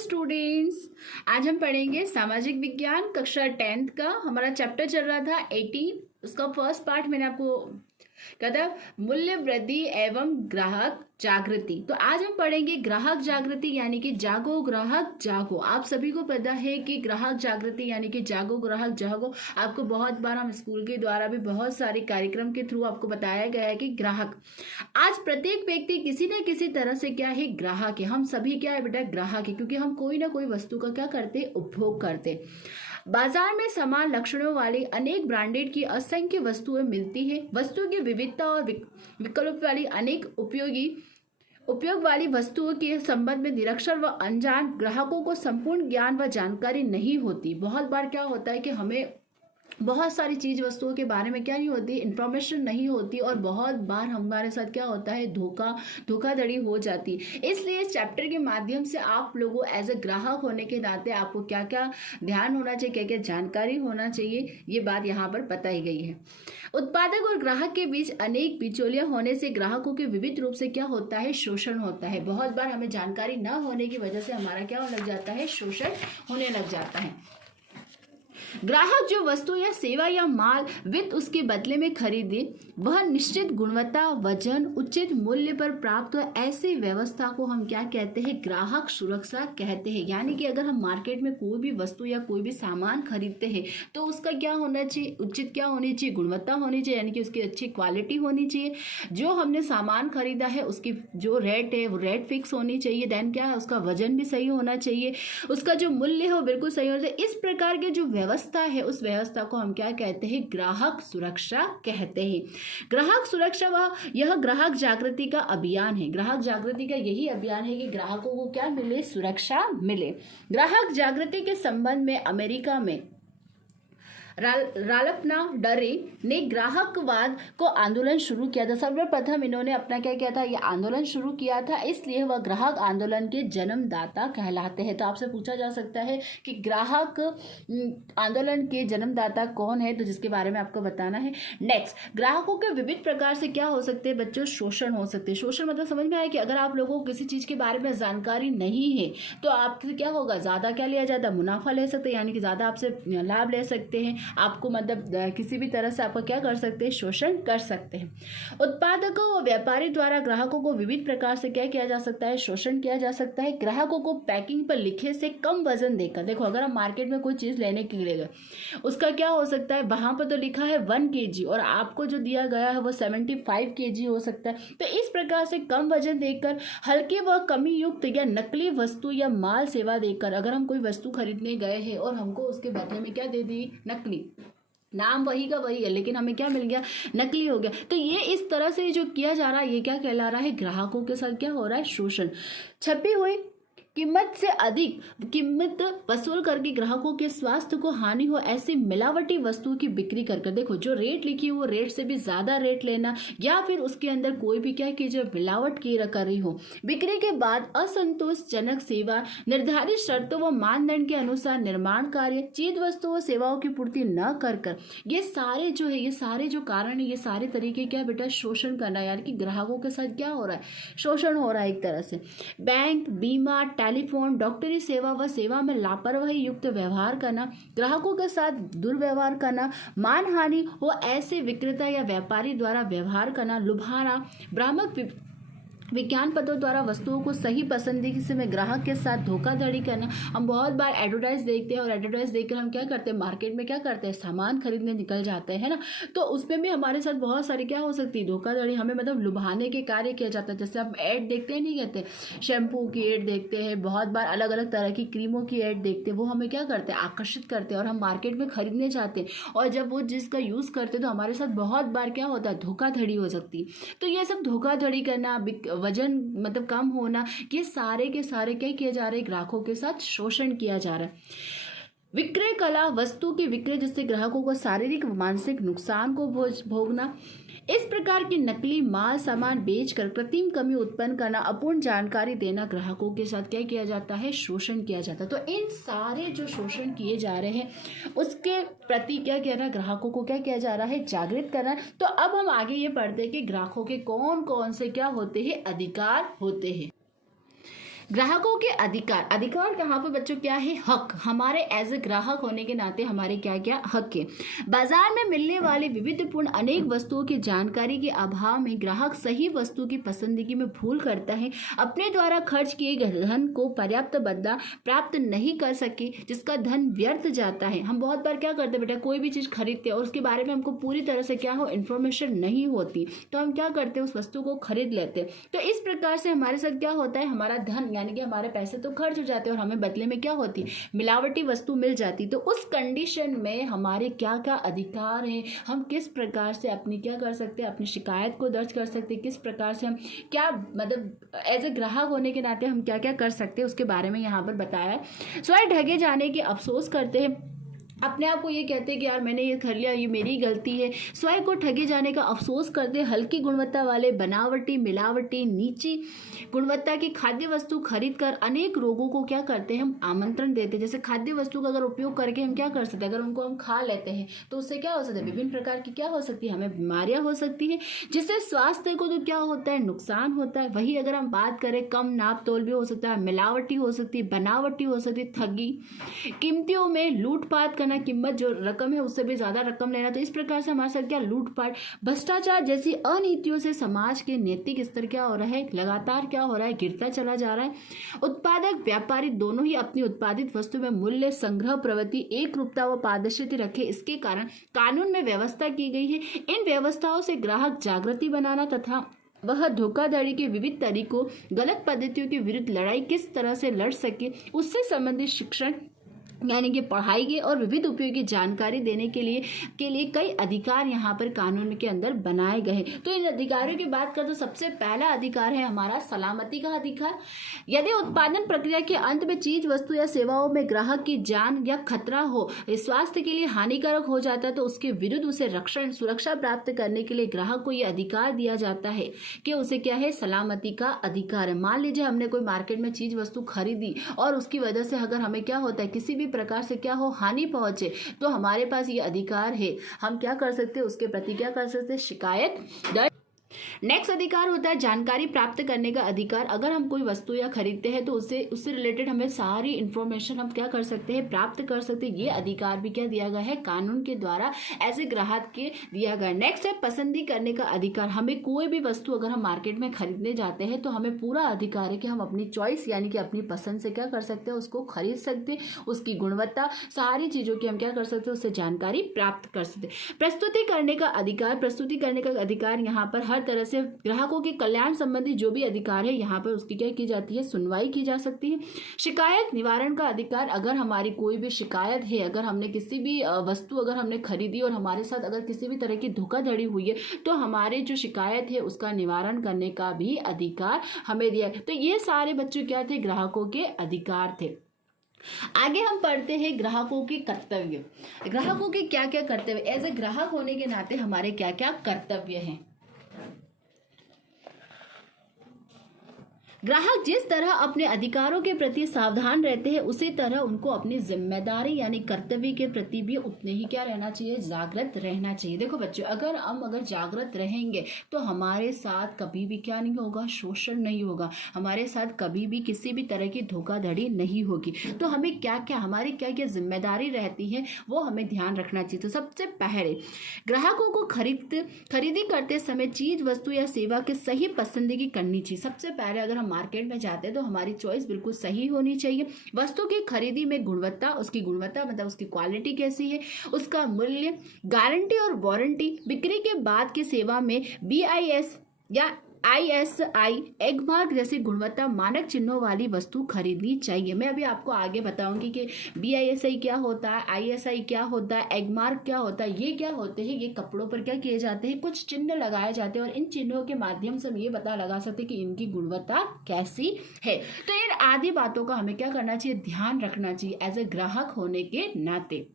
Students, आज हम पढ़ेंगे सामाजिक विज्ञान कक्षा 10th का। हमारा चैप्टर चल रहा था 18। उसका फर्स्ट पार्ट मैंने आपको कहा था मूल्य वृद्धि एवं ग्राहक जागृति। तो आज हम पढ़ेंगे ग्राहक जागृति यानी कि जागो ग्राहक जागो। आप सभी को पता है कि ग्राहक जागृति यानी कि जागो ग्राहक जागो आपको बहुत बार हम स्कूल के द्वारा भी बहुत सारे कार्यक्रम के थ्रू आपको बताया गया है कि ग्राहक, आज प्रत्येक व्यक्ति किसी न किसी तरह से क्या है, ग्राहक है। हम सभी क्या है बेटा, ग्राहक है, क्योंकि हम कोई ना कोई वस्तु का क्या करते, उपभोग करते। बाजार में समान लक्षणों वाली अनेक ब्रांडेड की असंख्य वस्तुएं मिलती है। वस्तुओं की विविधता और विकल्प वाली अनेक उपयोग वाली वस्तुओं के संबंध में निरक्षर व अनजान ग्राहकों को संपूर्ण ज्ञान व जानकारी नहीं होती। बहुत बार क्या होता है कि हमें बहुत सारी चीज वस्तुओं के बारे में क्या नहीं होती, इंफॉर्मेशन नहीं होती, और बहुत बार हमारे साथ क्या होता है, धोखाधड़ी हो जाती। इसलिए इस चैप्टर के माध्यम से आप लोगों एज ए ग्राहक होने के नाते आपको क्या क्या ध्यान होना चाहिए, क्या क्या जानकारी होना चाहिए, ये बात यहाँ पर बताई गई है। उत्पादक और ग्राहक के बीच अनेक बिचौलियां होने से ग्राहकों के विविध रूप से क्या होता है, शोषण होता है। बहुत बार हमें जानकारी न होने की वजह से हमारा क्या होने लग जाता है, शोषण होने लग जाता है। ग्राहक जो वस्तु या सेवा या माल वित्त उसके बदले में खरीदे, वह निश्चित गुणवत्ता, वजन, उचित मूल्य पर प्राप्त हो, ऐसी व्यवस्था को हम क्या कहते हैं, ग्राहक सुरक्षा कहते हैं। यानी कि अगर हम मार्केट में कोई भी वस्तु या कोई भी सामान खरीदते हैं तो उसका क्या होना चाहिए, उचित क्या होनी चाहिए, गुणवत्ता होनी चाहिए, यानी कि उसकी अच्छी क्वालिटी होनी चाहिए। जो हमने सामान खरीदा है उसकी जो रेट है वो रेट फिक्स होनी चाहिए। देन क्या है, उसका वजन भी सही होना चाहिए, उसका जो मूल्य है वो बिल्कुल सही होना चाहिए। इस प्रकार के जो व्यवस्था है उस व्यवस्था को हम क्या कहते हैं, ग्राहक सुरक्षा कहते हैं। ग्राहक सुरक्षा यह ग्राहक जागृति का अभियान है। ग्राहक जागृति का यही अभियान है कि ग्राहकों को क्या मिले, सुरक्षा मिले। ग्राहक जागृति के संबंध में अमेरिका में राल्फ नाडरे ने ग्राहकवाद को आंदोलन शुरू किया था। सर्वप्रथम इन्होंने अपना क्या किया था, ये आंदोलन शुरू किया था, इसलिए वह ग्राहक आंदोलन के जन्मदाता कहलाते हैं। तो आपसे पूछा जा सकता है कि ग्राहक आंदोलन के जन्मदाता कौन है, तो जिसके बारे में आपको बताना है। नेक्स्ट, ग्राहकों के विविध प्रकार से क्या हो सकते हैं बच्चों, शोषण हो सकते हैं। शोषण मतलब समझ में आया कि अगर आप लोगों को किसी चीज के बारे में जानकारी नहीं है तो आपसे क्या होगा, ज्यादा क्या लिया जाता है, मुनाफा ले सकते हैं, यानी कि ज्यादा आपसे लाभ ले सकते हैं। आपको मतलब किसी भी तरह से आपका क्या कर सकते हैं, शोषण कर सकते हैं। उत्पादकों और व्यापारी द्वारा ग्राहकों को विविध प्रकार से क्या किया जा सकता है, शोषण किया जा सकता है। ग्राहकों को पैकिंग पर लिखे से कम वजन देकर, देखो अगर हम मार्केट में कोई चीज लेने के लिए गए, उसका क्या हो सकता है, वहां पर तो लिखा है 1 kg और आपको जो दिया गया है वो 75 kg हो सकता है। तो इस प्रकार से कम वजन देकर, हल्के व कमी युक्त या नकली वस्तु या माल सेवा देकर, अगर हम कोई वस्तु खरीदने गए हैं और हमको उसके बदले में क्या दे दी, नकली, नाम वही का वही है लेकिन हमें क्या मिल गया, नकली हो गया। तो ये इस तरह से जो किया जा रहा है ये क्या कहला रहा है, ग्राहकों के साथ क्या हो रहा है, शोषण। छपी हुई कीमत से अधिक कीमत वसूल करके ग्राहकों के स्वास्थ्य को हानि हो ऐसी मिलावटी वस्तुओं की बिक्री कर, देखो जो रेट लिखी है वो रेट से भी ज्यादा रेट लेना, या फिर उसके अंदर कोई भी क्या कीजिए, मिलावट की कर रही हो। बिक्री के बाद असंतोषजनक सेवा, निर्धारित शर्तों व मानदंड के अनुसार निर्माण कार्य, चीज वस्तुओं व सेवाओं की पूर्ति न कर, ये सारे जो है, ये सारे जो कारण है, ये सारे तरीके क्या बेटा, शोषण करना, यानी कि ग्राहकों के साथ क्या हो रहा है, शोषण हो रहा है एक तरह से। बैंक, बीमा, टेलीफोन, डॉक्टरी सेवा व सेवा में लापरवाही युक्त व्यवहार करना, ग्राहकों के साथ दुर्व्यवहार करना, मानहानि हो ऐसे विक्रेता या व्यापारी द्वारा व्यवहार करना, लुभाना, भ्रामक विज्ञान पत्रों द्वारा वस्तुओं को सही पसंदगी में ग्राहक के साथ धोखाधड़ी करना। हम बहुत बार एडवर्टाइज देखते हैं और एडवर्टाइज देखकर हम क्या करते हैं, मार्केट में क्या करते हैं, सामान खरीदने निकल जाते हैं ना। तो उसमें भी हमारे साथ बहुत सारी क्या हो सकती है, धोखाधड़ी, हमें मतलब लुभाने के कार्य किया जाता है। जैसे हम ऐड देखते हैं, नहीं कहते, शैम्पू की ऐड देखते हैं, बहुत बार अलग अलग तरह की क्रीमों की ऐड देखते हैं, वो हमें क्या करते हैं, आकर्षित करते हैं और हम मार्केट में खरीदने जाते हैं। और जब वो जिसका यूज़ करते हैं तो हमारे साथ बहुत बार क्या होता है, धोखाधड़ी हो सकती है। तो ये सब धोखाधड़ी करना, वजन मतलब कम होना, ये सारे के सारे क्या किया जा रहा है, ग्राहकों के साथ शोषण किया जा रहा है। विक्रय कला, वस्तु की विक्रय जिससे ग्राहकों को शारीरिक व मानसिक नुकसान को भोगना, इस प्रकार के नकली माल सामान बेचकर कृत्रिम कमी उत्पन्न करना, अपूर्ण जानकारी देना, ग्राहकों के साथ क्या किया जाता है, शोषण किया जाता है। तो इन सारे जो शोषण किए जा रहे हैं उसके प्रति क्या किया रहा है, ग्राहकों को क्या किया जा रहा है, जागृत करना। तो अब हम आगे ये पढ़ते हैं कि ग्राहकों के कौन कौन से क्या होते हैं, अधिकार होते हैं। ग्राहकों के अधिकार, अधिकार कहाँ पर बच्चों क्या है, हक। हमारे एज ए ग्राहक होने के नाते हमारे क्या क्या हक है। बाजार में मिलने वाले विविधपूर्ण अनेक वस्तुओं की जानकारी के अभाव में ग्राहक सही वस्तु की पसंदगी में भूल करता है, अपने द्वारा खर्च किए गए धन को पर्याप्त बदला प्राप्त नहीं कर सके, जिसका धन व्यर्थ जाता है। हम बहुत बार क्या करते हैं बेटा, कोई भी चीज़ खरीदते हैं और उसके बारे में हमको पूरी तरह से क्या हो इन्फॉर्मेशन नहीं होती, तो हम क्या करते हैं उस वस्तु को खरीद लेते हैं। तो इस प्रकार से हमारे साथ क्या होता है, हमारा धन यानी कि हमारे पैसे तो खर्च हो जाते हैं और हमें बदले में क्या होती है, मिलावटी वस्तु मिल जाती। तो उस कंडीशन में हमारे क्या क्या अधिकार हैं, हम किस प्रकार से अपनी क्या कर सकते हैं, अपनी शिकायत को दर्ज कर सकते हैं, किस प्रकार से हम क्या मतलब एज ए ग्राहक होने के नाते हम क्या क्या कर सकते हैं, उसके बारे में यहाँ पर बताया है। स्वयं ठगे जाने के अफसोस करते हैं, अपने आप को ये कहते हैं कि यार मैंने ये खरीद लिया, ये मेरी गलती है। स्वयं को ठगे जाने का अफसोस करते, हल्की गुणवत्ता वाले, बनावटी, मिलावटी, नीची गुणवत्ता की खाद्य वस्तु खरीद कर अनेक रोगों को क्या करते हैं, हम आमंत्रण देते हैं। जैसे खाद्य वस्तु का अगर उपयोग करके हम क्या कर सकते हैं, अगर उनको हम खा लेते हैं तो उससे क्या हो सकता है, विभिन्न प्रकार की क्या हो सकती है, हमें बीमारियां हो सकती हैं, जिससे स्वास्थ्य को तो क्या होता है, नुकसान होता है। वही अगर हम बात करें, कम नाप तोल भी हो सकता है, मिलावटी हो सकती है, बनावटी हो सकती है, ठगी, कीमतियों में लूटपाट करना, कीमत जो रकम है उससे भी ज्यादा रकम लेना। तो इस प्रकार से हमारे साथ क्या लूटपाट, भ्रष्टाचार जैसी अनीतियों से समाज के नैतिक स्तर क्या हो रहा है, लगातार क्या हो रहा है, गिरता चला जा रहा है। उत्पादक व्यापारी दोनों ही अपनी उत्पादित वस्तु में मूल्य संग्रह प्रवृत्ति, एक रूपता व पारदर्शिता रखे, इसके कारण कानून में व्यवस्था की गई है। इन व्यवस्थाओं से ग्राहक जागृति बनाना तथा वह धोखाधड़ी के विविध तरीकों, गलत पद्धतियों के विरुद्ध लड़ाई किस तरह से लड़ सके, उससे संबंधित शिक्षण यानी कि पढ़ाई के और विविध उपयोगी जानकारी देने के लिए कई अधिकार यहाँ पर कानून के अंदर बनाए गए हैं। तो इन अधिकारों की बात करें तो सबसे पहला अधिकार है हमारा सलामती का अधिकार। यदि उत्पादन प्रक्रिया के अंत में चीज, वस्तु या सेवाओं में ग्राहक की जान या खतरा हो, स्वास्थ्य के लिए हानिकारक हो जाता है, तो उसके विरुद्ध उसे रक्षण सुरक्षा प्राप्त करने के लिए ग्राहक को यह अधिकार दिया जाता है कि उसे क्या है, सलामती का अधिकार है। मान लीजिए हमने कोई मार्केट में चीज वस्तु खरीदी और उसकी वजह से अगर हमें क्या होता है, किसी भी प्रकार से क्या हो, हानि पहुंचे, तो हमारे पास ये अधिकार है, हम क्या कर सकते हैं, उसके प्रति क्या कर सकते हैं, शिकायत दर्ज। नेक्स्ट अधिकार होता है जानकारी प्राप्त करने का अधिकार। अगर हम कोई वस्तु या खरीदते हैं तो उससे रिलेटेड हमें सारी इंफॉर्मेशन हम क्या कर सकते हैं, प्राप्त कर सकते हैं। ये अधिकार भी क्या दिया गया है, कानून के द्वारा ऐसे ग्राहक के दिया गया। नेक्स्ट है पसंदी करने का अधिकार। हमें कोई भी वस्तु अगर हम मार्केट में खरीदने जाते हैं तो हमें पूरा अधिकार है कि हम अपनी चॉइस यानी कि अपनी पसंद से क्या कर सकते हैं, उसको खरीद सकते हैं। उसकी गुणवत्ता, सारी चीज़ों की हम क्या कर सकते हैं, उससे जानकारी प्राप्त कर सकते हैं। प्रस्तुति करने का अधिकार। प्रस्तुति करने का अधिकार यहाँ पर हर तरह से ग्राहकों के कल्याण संबंधी जो भी अधिकार है यहाँ पर उसकी क्या की जाती है, सुनवाई की जा सकती है। शिकायत निवारण का अधिकार। अगर हमारी कोई भी शिकायत है, अगर हमने किसी भी वस्तु अगर हमने खरीदी और हमारे साथ अगर किसी भी तरह की धोखाधड़ी हुई है तो हमारे जो शिकायत है उसका निवारण करने का भी अधिकार हमें दिया। तो ये सारे बच्चों क्या थे, ग्राहकों के अधिकार थे। आगे हम पढ़ते हैं ग्राहकों के कर्तव्य। ग्राहकों के क्या क्या कर्तव्य, एज ए ग्राहक होने के नाते हमारे क्या क्या कर्तव्य हैं। ग्राहक जिस तरह अपने अधिकारों के प्रति सावधान रहते हैं उसी तरह उनको अपनी जिम्मेदारी यानी कर्तव्य के प्रति भी उतने ही क्या रहना चाहिए, जागृत रहना चाहिए। देखो बच्चों, अगर जागृत रहेंगे तो हमारे साथ कभी भी क्या नहीं होगा, शोषण नहीं होगा, हमारे साथ कभी भी किसी भी तरह की धोखाधड़ी नहीं होगी। तो हमें क्या क्या हमारी क्या क्या जिम्मेदारी रहती है वो हमें ध्यान रखना चाहिए। तो सबसे पहले ग्राहकों को खरीदी करते समय चीज, वस्तु या सेवा की सही पसंदगी करनी चाहिए। सबसे पहले अगर हम मार्केट में जाते हैं तो हमारी चॉइस बिल्कुल सही होनी चाहिए। वस्तु की खरीदी में गुणवत्ता, उसकी गुणवत्ता मतलब उसकी क्वालिटी कैसी है, उसका मूल्य, गारंटी और वारंटी, बिक्री के बाद की सेवा में BIS या ISI एगमार्क जैसी गुणवत्ता मानक चिन्हों वाली वस्तु खरीदनी चाहिए। मैं अभी आपको आगे बताऊंगी कि BISI क्या होता है, ISI क्या होता है, एगमार्क क्या होता है। ये क्या होते हैं, ये कपड़ों पर क्या किए जाते हैं, कुछ चिन्ह लगाए जाते हैं और इन चिन्हों के माध्यम से हम ये पता लगा सकते हैं कि इनकी गुणवत्ता कैसी है। तो इन आदि बातों का हमें क्या करना चाहिए, ध्यान रखना चाहिए एज ए ग्राहक होने के नाते।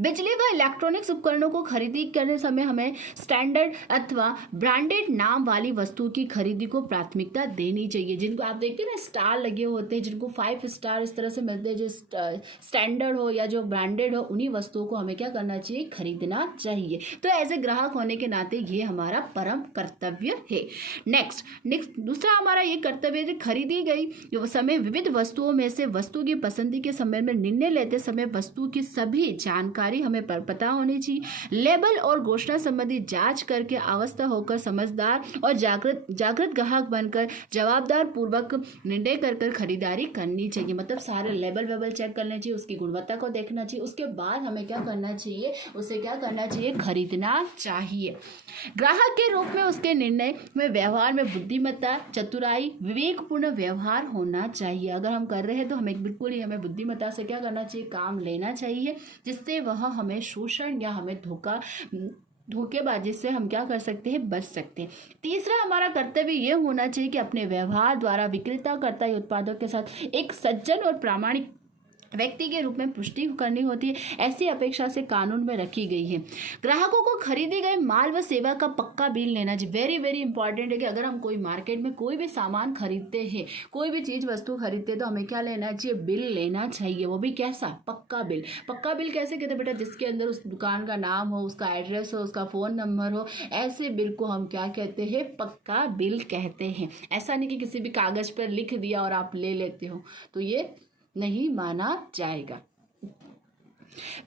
बिजली व इलेक्ट्रॉनिक्स उपकरणों को खरीदी करने समय हमें स्टैंडर्ड अथवा ब्रांडेड नाम वाली वस्तु की खरीदी को प्राथमिकता देनी चाहिए। जिनको आप देखते हैं ना स्टार लगे होते हैं, जिनको 5 स्टार इस तरह से मिलते हैं, जो स्टैंडर्ड हो या जो ब्रांडेड हो, उन्हीं वस्तुओं को हमें क्या करना चाहिए, खरीदना चाहिए। तो एज ए ग्राहक होने के नाते ये हमारा परम कर्तव्य है। नेक्स्ट दूसरा हमारा ये कर्तव्य है, खरीदी गई समय विविध वस्तुओं में से वस्तु की पसंदी के समय में निर्णय लेते समय वस्तु की सभी जानकारी हमें पता होनी चाहिए। लेबल और घोषणा संबंधी जांच करके अवस्था होकर समझदार और जागृत ग्राहक बनकर जवाबदार पूर्वक निर्णय कर खरीदारी करनी चाहिए। मतलब सारे लेबल वेबल चेक करने चाहिए, उसकी गुणवत्ता को देखना चाहिए, उसके बाद हमें क्या करना चाहिए, उसे क्या करना चाहिए, खरीदना चाहिए। ग्राहक के रूप में उसके निर्णय में व्यवहार में बुद्धिमत्ता, चतुराई, विवेकपूर्ण व्यवहार होना चाहिए। अगर हम कर रहे हैं तो हमें बिल्कुल ही हमें बुद्धिमत्ता से क्या करना चाहिए, काम लेना चाहिए, जिससे वह हमें शोषण या हमें धोखेबाजी से हम क्या कर सकते हैं, बच सकते हैं। तीसरा हमारा कर्तव्य यह होना चाहिए कि अपने व्यवहार द्वारा विक्रेता करता उत्पादों के साथ एक सज्जन और प्रामाणिक व्यक्ति के रूप में पुष्टि करनी होती है। ऐसी अपेक्षा से कानून में रखी गई है। ग्राहकों को खरीदे गए माल व सेवा का पक्का बिल लेना चाहिए। वेरी वेरी इंपॉर्टेंट है कि अगर हम कोई मार्केट में कोई भी सामान खरीदते हैं, कोई भी चीज़ वस्तु खरीदते हैं, तो हमें क्या लेना चाहिए, बिल लेना चाहिए। वो भी कैसा, पक्का बिल। पक्का बिल कैसे कहते हैं बेटा, जिसके अंदर उस दुकान का नाम हो, उसका एड्रेस हो, उसका फ़ोन नंबर हो, ऐसे बिल को हम क्या कहते हैं, पक्का बिल कहते हैं। ऐसा नहीं कि किसी भी कागज़ पर लिख दिया और आप ले लेते हो, तो ये नहीं माना जाएगा।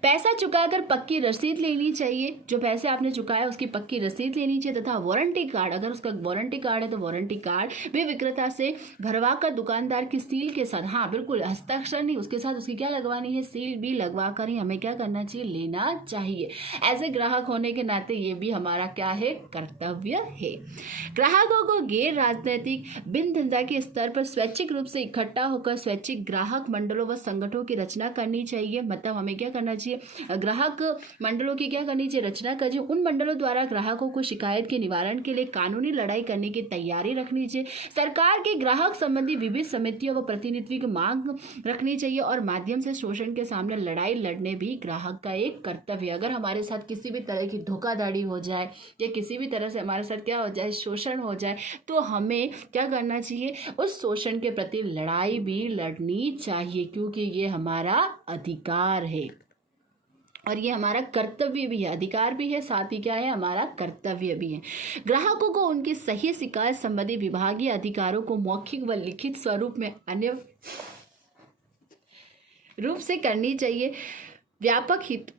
पैसा चुकाकर पक्की रसीद लेनी चाहिए। जो पैसे आपने चुकाया उसकी पक्की रसीद लेनी चाहिए, तथा वारंटी कार्ड, अगर उसका वारंटी कार्ड है तो वारंटी कार्ड भी विक्रेता से भरवा कर दुकानदार की सील के साथ, हाँ बिल्कुल हस्ताक्षर नहीं, उसके साथ उसकी क्या लगवानी है, सील भी लगवा कर ही हमें क्या करना चाहिए, लेना चाहिए। एज ए ग्राहक होने के नाते ये भी हमारा क्या है, कर्तव्य है। ग्राहकों को गैर राजनीतिक बिन धंधा के स्तर पर स्वैच्छिक रूप से इकट्ठा होकर स्वैच्छिक ग्राहक मंडलों व संगठनों की रचना करनी चाहिए। मतलब हमें क्या करना चाहिए, ग्राहक मंडलों की क्या करनी चाहिए, रचना करनी। उन मंडलों द्वारा ग्राहकों को शिकायत के निवारण के लिए कानूनी लड़ाई करने की तैयारी रखनी चाहिए। सरकार की ग्राहक संबंधी विविध समितियों व प्रतिनिधित्व की मांग रखनी चाहिए और माध्यम से शोषण के सामने लड़ाई लड़ने भी ग्राहक का एक कर्तव्य है। अगर हमारे साथ किसी भी तरह की धोखाधड़ी हो जाए या किसी भी तरह से हमारे साथ क्या हो जाए, शोषण हो जाए, तो हमें क्या करना चाहिए, उस शोषण के प्रति लड़ाई भी लड़नी चाहिए, क्योंकि ये हमारा अधिकार है और ये हमारा कर्तव्य भी है। अधिकार भी है, साथ ही क्या है, हमारा कर्तव्य भी है। ग्राहकों को उनकी सही शिकायत संबंधी विभागीय अधिकारों को मौखिक व लिखित स्वरूप में अन्य रूप से करनी चाहिए। व्यापक हित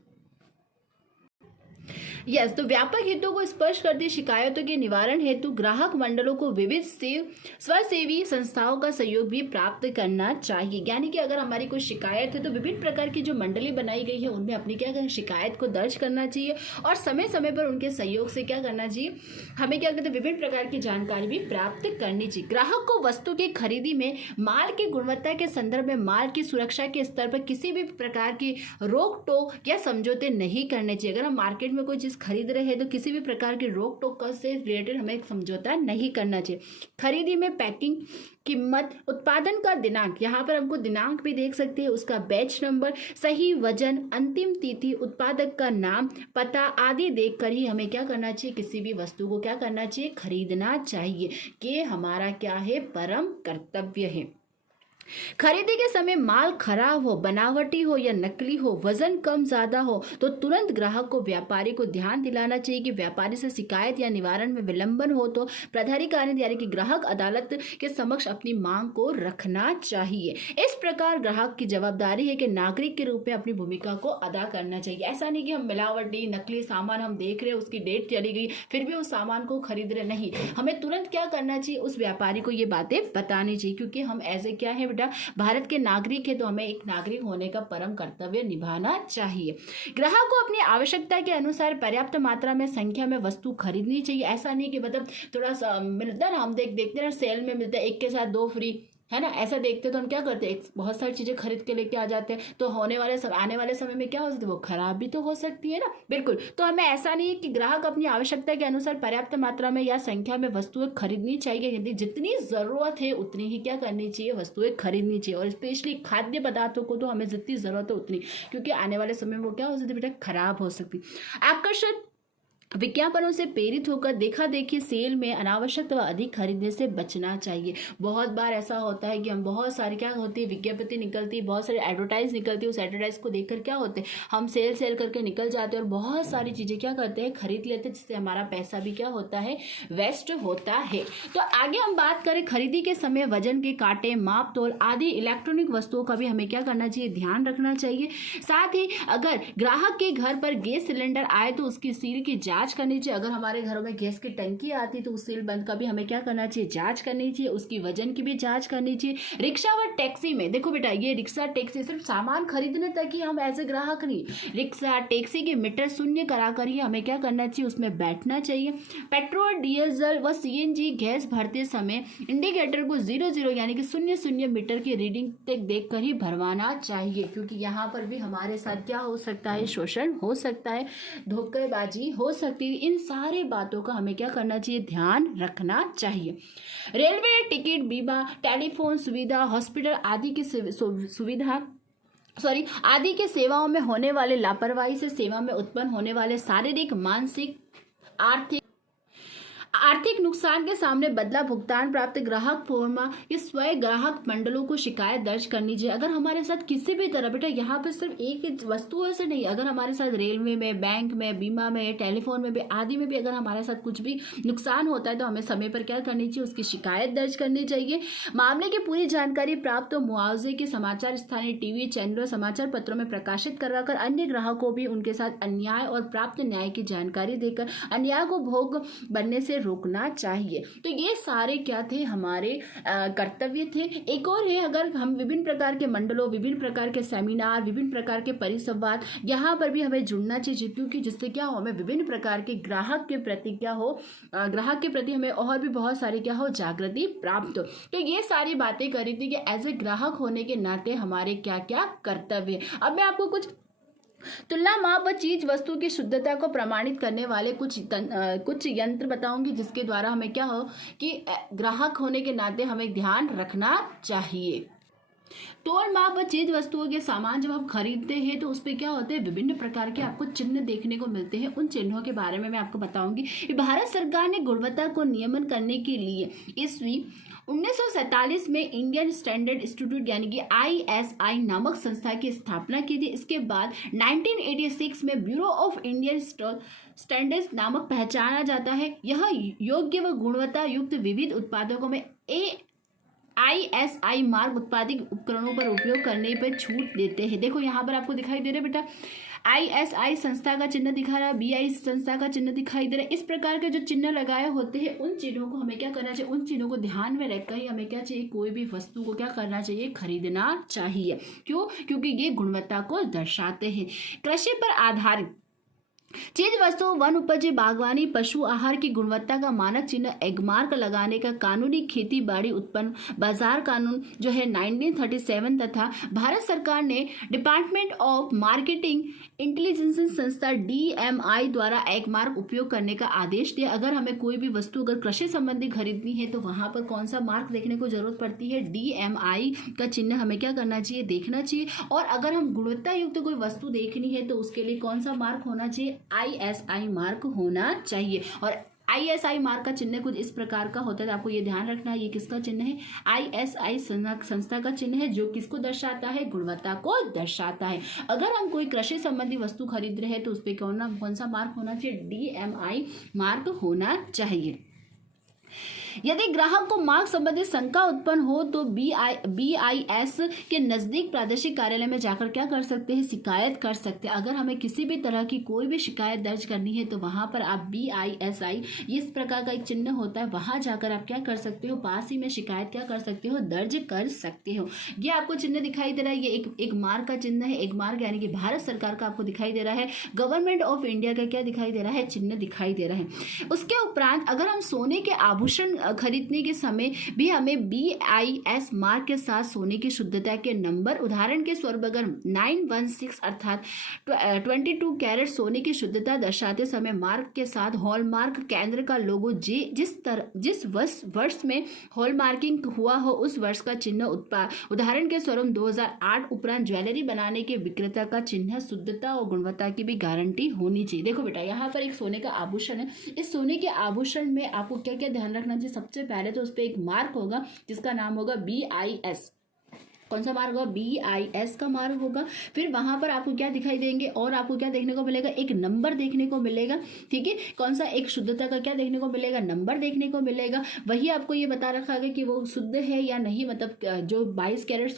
तो व्यापक हितों को स्पर्श करती शिकायतों के निवारण हेतु ग्राहक मंडलों को विविध स्वसेवी संस्थाओं का सहयोग भी प्राप्त करना चाहिए। यानी कि अगर हमारी कोई शिकायत है तो विभिन्न प्रकार की जो मंडली बनाई गई है उनमें अपनी क्या करना, शिकायत को दर्ज करना चाहिए और समय समय पर उनके सहयोग से क्या करना चाहिए, हमें क्या कहते हैं, विभिन्न प्रकार की जानकारी भी प्राप्त करनी चाहिए। ग्राहक को वस्तु की खरीदी में माल की गुणवत्ता के संदर्भ में माल की सुरक्षा के स्तर पर किसी भी प्रकार की रोक टोक या समझौते नहीं करने चाहिए। अगर हम मार्केट में कोई चीज़ खरीद रहे हैं तो किसी भी प्रकार के रोक टोक से रिलेटेड हमें एक समझौता नहीं करना चाहिए। खरीदी में पैकिंग, कीमत, उत्पादन का दिनांक, यहाँ पर हमको दिनांक भी देख सकते हैं, उसका बैच नंबर, सही वजन, अंतिम तिथि, उत्पादक का नाम, पता आदि देखकर ही हमें क्या करना चाहिए, किसी भी वस्तु को क्या करना चाहिए, खरीदना चाहिए। कि हमारा क्या है, परम कर्तव्य है। खरीदी के समय माल खराब हो, बनावटी हो या नकली हो, वजन कम ज्यादा हो तो तुरंत ग्राहक को व्यापारी को ध्यान दिलाना चाहिए कि व्यापारी से शिकायत या निवारण में विलंबन हो तो प्राधिकारी यानी कि ग्राहक अदालत के समक्ष अपनी मांग को रखना चाहिए। इस प्रकार ग्राहक की जवाबदारी है कि नागरिक के रूप में अपनी भूमिका को अदा करना चाहिए। ऐसा नहीं कि हम मिलावटी नकली सामान हम देख रहे हैं, उसकी डेट चली गई, फिर भी उस सामान को खरीद रहे, नहीं, हमें तुरंत क्या करना चाहिए, उस व्यापारी को ये बातें बतानी चाहिए, क्योंकि हम ऐसे क्या है भारत के नागरिक है, तो हमें एक नागरिक होने का परम कर्तव्य निभाना चाहिए। ग्राहक को अपनी आवश्यकता के अनुसार पर्याप्त मात्रा में संख्या में वस्तु खरीदनी चाहिए। ऐसा नहीं कि मतलब थोड़ा सा मिलता है ना, हम देखते हैं सेल में मिलता है 1 के साथ 2 फ्री, है ना। ऐसा देखते तो हम क्या करते हैं, बहुत सारी चीजें खरीद के लेके आ जाते हैं, तो आने वाले समय में क्या हो सकती है, वो खराब भी तो हो सकती है ना। बिल्कुल, तो हमें ऐसा नहीं है कि ग्राहक अपनी आवश्यकता के अनुसार पर्याप्त मात्रा में या संख्या में वस्तुएं खरीदनी चाहिए, यदि जितनी जरूरत है उतनी ही क्या करनी चाहिए, वस्तुएं खरीदनी चाहिए। और स्पेशली खाद्य पदार्थों को तो हमें जितनी जरूरत है उतनी, क्योंकि आने वाले समय में वो क्या हो सकती है बेटा, खराब हो सकती। आकर्षक विज्ञापनों से प्रेरित होकर देखा देखी सेल में अनावश्यक व अधिक खरीदने से बचना चाहिए। बहुत बार ऐसा होता है कि हम बहुत सारी क्या होती है, विज्ञापन निकलती है, बहुत सारी एडवर्टाइज निकलती है, उस एडवर्टाइज को देखकर क्या होते हैं, हम सेल करके निकल जाते हैं और बहुत सारी चीजें क्या करते हैं, खरीद लेते हैं, जिससे हमारा पैसा भी क्या होता है, वेस्ट होता है। तो आगे हम बात करें खरीदी के समय वजन के कांटे, माप तोल आदि इलेक्ट्रॉनिक वस्तुओं का भी हमें क्या करना चाहिए, ध्यान रखना चाहिए। साथ ही अगर ग्राहक के घर पर गैस सिलेंडर आए तो उसकी सील की जांच करनी चाहिए। अगर हमारे घरों में गैस की टंकी आती तो उस सील बंद का भी हमें क्या करना चाहिए, जांच करनी चाहिए, उसकी वजन की भी जांच करनी चाहिए। रिक्शा व टैक्सी में देखो बेटा, ये रिक्शा टैक्सी सिर्फ सामान खरीदने तक ही हम एज ए ग्राहक नहीं, रिक्शा टैक्सी के मीटर शून्य कराकर ही हमें क्या करना चाहिए, उसमें बैठना चाहिए। पेट्रोल डीजल व सीएनजी गैस भरते समय इंडिकेटर को 00 यानी कि 00 मीटर की रीडिंग तक देखकर ही भरवाना चाहिए, क्योंकि यहाँ पर भी हमारे साथ क्या हो सकता है, शोषण हो सकता है, धोखेबाजी हो सकती है। इन सारी बातों का हमें क्या करना चाहिए, ध्यान रखना चाहिए। रेलवे टिकट, बीमा, टेलीफोन सुविधा, हॉस्पिटल आदि की आदि के सेवाओं में होने वाले लापरवाही से सेवा में उत्पन्न होने वाले शारीरिक, मानसिक, आर्थिक नुकसान के सामने बदला भुगतान प्राप्त ग्राहक फर्म या स्वयं ग्राहक मंडलों को शिकायत दर्ज करनी चाहिए। अगर हमारे साथ किसी भी तरह, बेटा यहाँ पे सिर्फ एक ही वस्तुओं से नहीं, अगर हमारे साथ रेलवे में, बैंक में, बीमा में, टेलीफोन में भी आदि में भी अगर हमारे साथ कुछ भी नुकसान होता है तो हमें समय पर क्या करनी चाहिए, उसकी शिकायत दर्ज करनी चाहिए। मामले की पूरी जानकारी प्राप्त हो मुआवजे के समाचार स्थानीय टीवी चैनलों, समाचार पत्रों में प्रकाशित करवाकर अन्य ग्राहकों को भी उनके साथ अन्याय और प्राप्त न्याय की जानकारी देकर अन्याय को भोग बनने से रोकना चाहिए। तो ये सारे क्या थे, हमारे कर्तव्य थे। एक और है, अगर हम विभिन्न प्रकार के मंडलों, विभिन्न प्रकार के सेमिनार, विभिन्न प्रकार के परिसंवाद, यहाँ पर भी हमें जुड़ना चाहिए, क्योंकि जिससे क्या हो, हमें विभिन्न प्रकार के ग्राहक के प्रति क्या हो, ग्राहक के प्रति हमें और भी बहुत सारी क्या हो, जागृति प्राप्त हो। तो ये सारी बातें करी थी कि एज ए ग्राहक होने के नाते हमारे क्या क्या कर्तव्य। अब मैं आपको कुछ तुलना, माप व चीज वस्तु की शुद्धता को प्रमाणित करने वाले कुछ यंत्र बताऊंगी, जिसके द्वारा हमें क्या हो कि ग्राहक होने के नाते हमें ध्यान रखना चाहिए। तोल, माप व चीज वस्तुओं के सामान जब हम खरीदते हैं तो उस पर क्या होते हैं, विभिन्न प्रकार के आपको चिन्ह देखने को मिलते हैं। उन चिन्हों के बारे में मैं आपको बताऊंगी। भारत सरकार ने गुणवत्ता को नियमन करने के लिए ईस्वी 1947 में इंडियन स्टैंडर्ड इंस्टीट्यूट यानी कि ISI नामक संस्था की स्थापना की थी। इसके बाद 1986 में ब्यूरो ऑफ इंडियन स्टैंडर्ड्स नामक पहचाना जाता है। यह योग्य व गुणवत्ता युक्त विविध उत्पादकों में ISI मार्ग उत्पादित उपकरणों पर उपयोग करने पर छूट देते हैं। देखो यहाँ पर आपको दिखाई दे रहा है बेटा, ISI संस्था का चिन्ह दिखा रहा है, BI संस्था का चिन्ह दिखाई दे रहा है। इस प्रकार के जो चिन्ह लगाए होते हैं, उन चिन्हों को हमें क्या करना चाहिए, उन चिन्हों को ध्यान में रखकर ही हमें क्या चाहिए, कोई भी वस्तु को क्या करना चाहिए, खरीदना चाहिए। क्यों? क्योंकि ये गुणवत्ता को दर्शाते हैं। कृषि पर आधारित चीज वस्तु, वन उपज, बागवानी, पशु आहार की गुणवत्ता का मानक चिन्ह एगमार्क लगाने का कानूनी खेती बाड़ी उत्पन्न बाजार कानून जो है 1937 तथा भारत सरकार ने डिपार्टमेंट ऑफ मार्केटिंग इंटेलिजेंस संस्था DMI द्वारा एगमार्क उपयोग करने का आदेश दिया। अगर हमें कोई भी वस्तु अगर कृषि संबंधी खरीदनी है तो वहां पर कौन सा मार्क देखने को जरूरत पड़ती है, DMI का चिन्ह हमें क्या करना चाहिए, देखना चाहिए। और अगर हम गुणवत्ता युक्त कोई वस्तु देखनी है तो उसके लिए कौन सा मार्क होना चाहिए, ISI मार्क होना चाहिए। और ISI मार्क का चिन्ह कुछ इस प्रकार का होता है, आपको ये ध्यान रखना है। ये किसका चिन्ह है, ISI संस्था का चिन्ह है, जो किसको दर्शाता है, गुणवत्ता को दर्शाता है। अगर हम कोई कृषि संबंधी वस्तु खरीद रहे हैं तो उस पर कौन सा मार्क होना चाहिए, DMI मार्क होना चाहिए। यदि ग्राहक को मार्ग संबंधी शंका उत्पन्न हो तो BIS के नजदीक प्रादेशिक कार्यालय में जाकर क्या कर सकते हैं, शिकायत कर सकते हैं। अगर हमें किसी भी तरह की कोई भी शिकायत दर्ज करनी है तो वहां पर आप BISI इस प्रकार का एक चिन्ह होता है, वहां जाकर आप क्या कर सकते हो, पास ही में शिकायत क्या कर सकते हो, दर्ज कर सकते हो। ये आपको चिन्ह दिखाई दे रहा है, ये एक मार्क का चिन्ह है। एक मार्क यानी कि भारत सरकार का आपको दिखाई दे रहा है, गवर्नमेंट ऑफ इंडिया का क्या दिखाई दे रहा है, चिन्ह दिखाई दे रहा है। उसके उपरांत अगर हम सोने के आभूषण खरीदने के समय भी हमें BIS मार्क के साथ सोने की शुद्धता के नंबर, उदाहरण के स्वरूप अगर 916 अर्थात 22 कैरेट सोने की शुद्धता दर्शाते समय मार्क के साथ हॉलमार्क केंद्र का लोगो जिस वर्ष में हॉलमार्किंग हुआ हो उस वर्ष का चिन्ह उदाहरण के स्वरूप 2008 उपरांत ज्वेलरी बनाने के विक्रेता का चिन्ह, शुद्धता और गुणवत्ता की भी गारंटी होनी चाहिए। देखो बेटा, यहाँ पर एक सोने का आभूषण है। इस सोने के आभूषण में आपको क्या क्या ध्यान रखना चाहिए? सबसे पहले तो उस पर एक मार्क होगा जिसका नाम होगा BIS। कौन सा मार्ग होगा? BIS का मार्ग होगा। फिर वहां पर आपको क्या दिखाई देंगे और आपको क्या देखने को मिलेगा? एक नंबर देखने को मिलेगा। ठीक है, कौन सा? एक शुद्धता का क्या देखने को मिलेगा? नंबर देखने को मिलेगा। वही आपको ये बता रखा है कि वो शुद्ध है या नहीं, मतलब जो 22 कैरेट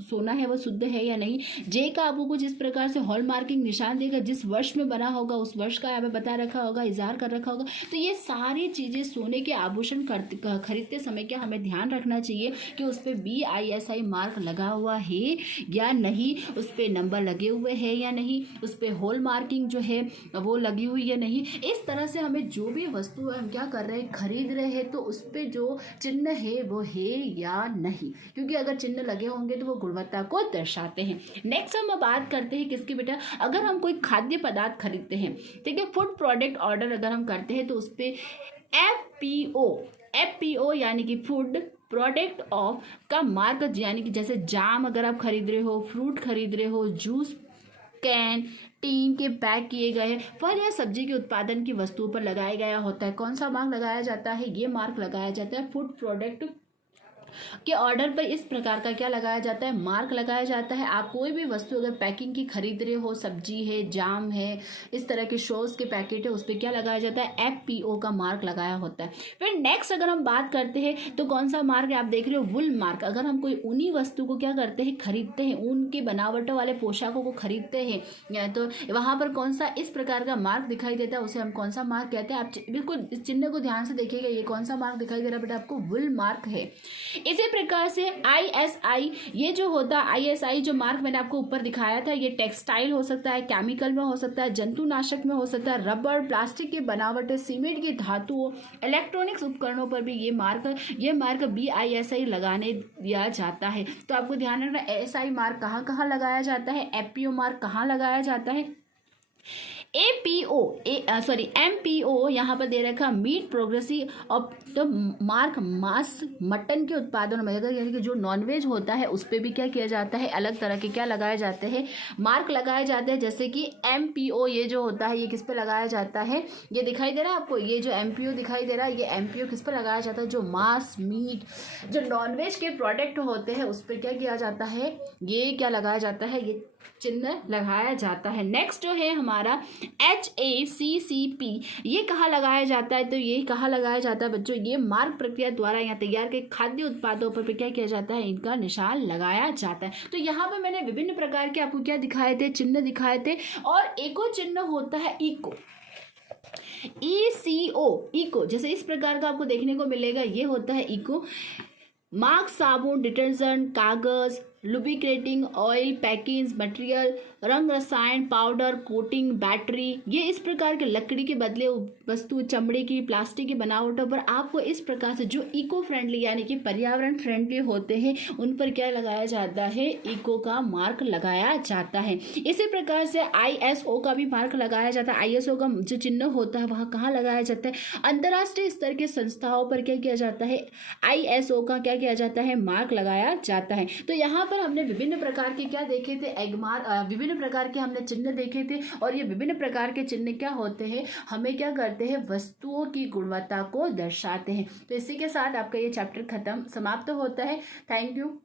सोना है वो शुद्ध है या नहीं। जे का आपको कुछ इस प्रकार से हॉल मार्किंग निशान देगा, जिस वर्ष में बना होगा उस वर्ष का यहाँ पे बता रखा होगा, इजहार कर रखा होगा। तो ये सारी चीजें सोने के आभूषण खरीदते समय क्या हमें ध्यान रखना चाहिए कि उस पर BISI मार्क लगा हुआ है या नहीं, उस पे नंबर लगे हुए हैं या नहीं, उस पे होल मार्किंग जो है वो लगी हुई है नहीं। इस तरह से हमें जो भी वस्तु हम क्या कर रहे हैं, खरीद रहे हैं, तो उस पे जो चिन्ह है वो है या नहीं, क्योंकि अगर चिन्ह लगे होंगे तो वो गुणवत्ता को दर्शाते हैं। नेक्स्ट हम बात करते हैं किसकी बेटा? अगर हम कोई खाद्य पदार्थ खरीदते हैं, ठीक है, फूड प्रोडक्ट ऑर्डर अगर हम करते हैं तो उस पे FPO यानी कि फूड प्रोडक्ट ऑफ का मार्क, यानी कि जैसे जाम अगर आप खरीद रहे हो, फ्रूट खरीद रहे हो, जूस कैन टीन के पैक किए गए फल या सब्जी के उत्पादन की वस्तुओं पर लगाया गया होता है। कौन सा मार्क लगाया जाता है? ये मार्क लगाया जाता है फूड प्रोडक्ट के ऑर्डर पर। इस प्रकार का क्या लगाया जाता है? मार्क लगाया जाता है। आप कोई भी वस्तु अगर पैकिंग की खरीद रहे हो, सब्जी है, जाम है, इस तरह के शॉस के पैकेट है, उस पर क्या लगाया जाता है? FPO का मार्क लगाया होता है। फिर नेक्स्ट अगर हम बात करते हैं तो कौन सा मार्क है? आप देख रहे हो वुल मार्क। अगर हम कोई ऊनी वस्तु को क्या करते हैं, खरीदते हैं, ऊन की बनावटों वाले पोशाकों को खरीदते हैं, तो वहां पर कौन सा इस प्रकार का मार्क दिखाई देता है, उसे हम कौन सा मार्क कहते हैं? आप बिल्कुल इस चिन्ह को ध्यान से देखिएगा, ये कौन सा मार्क दिखाई दे रहा है बेटा? आपको वुल मार्क है। इसी प्रकार से ISI, ये जो होता है ISI जो मार्क मैंने आपको ऊपर दिखाया था, ये टेक्सटाइल हो सकता है, केमिकल में हो सकता है, जंतुनाशक में हो सकता है, रबर, प्लास्टिक की बनावट, सीमेंट की धातुओं, इलेक्ट्रॉनिक्स उपकरणों पर भी ये मार्क BISI लगाने दिया जाता है। तो आपको ध्यान रखना, SI मार्क कहाँ कहाँ लगाया जाता है, FPO मार्क कहाँ लगाया जाता है, MPO यहाँ पर दे रखा meat progressive of the mark मांस मटन के उत्पादन में, अगर यानी कि जो नॉनवेज होता है उस पर भी क्या किया जाता है, अलग तरह के क्या लगाए जाते हैं, मार्क लगाए जाते हैं। जैसे कि MPO ये जो होता है ये किस पे लगाया जाता है? ये दिखाई दे रहा है आपको, ये जो MPO दिखाई दे रहा है, ये MPO किस पे लगाया जाता है? जो मांस मीट जो नॉनवेज के प्रोडक्ट होते हैं उस पर क्या किया जाता है, ये क्या लगाया जाता है, ये चिन्ह लगाया जाता है। नेक्स्ट जो है हमारा HACCP, ये कहाँ लगाया जाता है? तो ये कहाँ लगाया जाता है बच्चों? ये मार्क प्रक्रिया द्वारा यहाँ तैयार के खाद्य उत्पादों पर क्या किया जाता है, इनका निशान लगाया जाता है। तो यहाँ पर मैंने विभिन्न प्रकार के आपको क्या दिखाए थे, चिन्ह दिखाए थे। और इको चिन्ह होता है इको, इको जैसे इस प्रकार का आपको देखने को मिलेगा, ये होता है इको। मार्क साबुन, डिटर्जेंट, कागज, लुब्रिकेटिंग ऑयल, पैकिंग मटेरियल, रंग रसायन, पाउडर, कोटिंग, बैटरी, ये इस प्रकार के लकड़ी के बदले वस्तु, चमड़े की, प्लास्टिक की बनावटों पर आपको इस प्रकार से जो इको फ्रेंडली यानी कि पर्यावरण फ्रेंडली होते हैं उन पर क्या लगाया जाता है, इको का मार्क लगाया जाता है। इसी प्रकार से ISO का भी मार्क लगाया जाता है। ISO का जो चिन्ह होता है वह कहाँ लगाया जाता है, अंतर्राष्ट्रीय स्तर के संस्थाओं पर क्या किया जाता है, ISO का क्या किया जाता है, मार्क लगाया जाता है। तो यहाँ पर हमने विभिन्न प्रकार के क्या देखे थे, विभिन्न प्रकार के हमने चिन्ह देखे थे। और ये विभिन्न प्रकार के चिन्ह क्या होते हैं, हमें क्या करते हैं, वस्तुओं की गुणवत्ता को दर्शाते हैं। तो इसी के साथ आपका ये चैप्टर समाप्त होता है। Thank you.